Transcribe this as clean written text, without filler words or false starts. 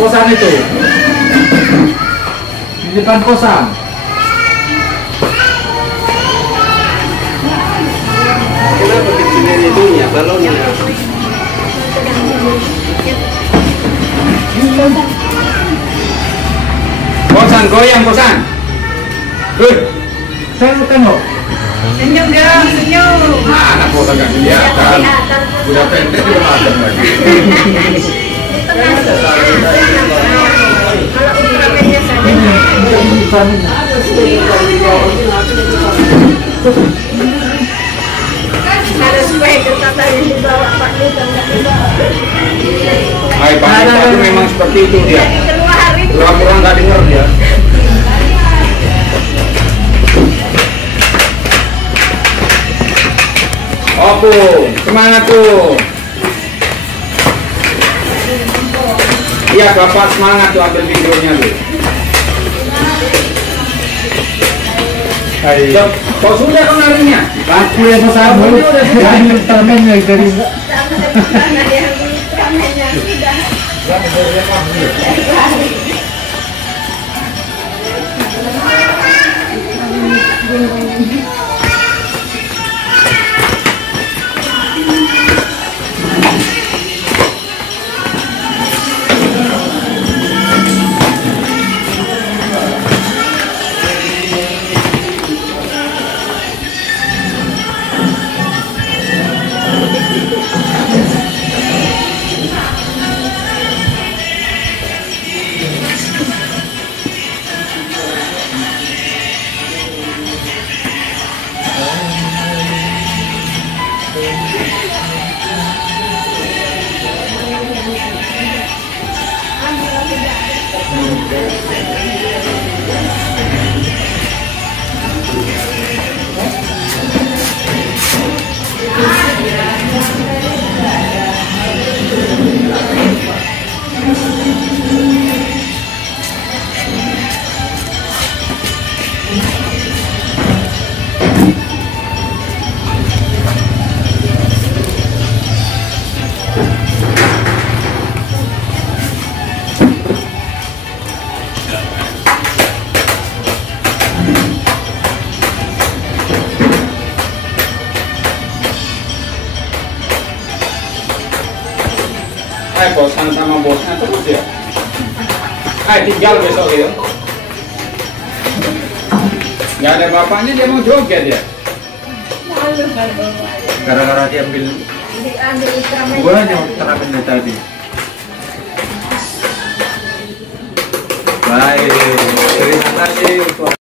kosan itu. Di depan kosan. Kenapa kecilin itunya, balonnya? Kosan goyang kosan. Tengok. Senyum dong, senyum. Nah, anak kosan nggak kelihatan. Udah pendek udah macam lagi. Kalau ultramenya saja. Harus supaya kata yang dibawa Pak Lutan nggak dibawa. Hai Pak Nita itu memang seperti itu dia. Kedua hari Pura-pura nggak denger dia. Opo, semangat tuh. Iya Bapak semangat tuh ambil videonya tuh. Ayo, kok sudah kemarinnya? Aku yang sama. Jadi pertamanya dari. mana yang ultramenya sudah. Hai bosan sama bosnya terus ya. Hai tinggal besok ya. Nggak ada bapaknya dia mau joget ya. Gara-gara dia ambil gua aja terapin tadi. Baik, terima kasih.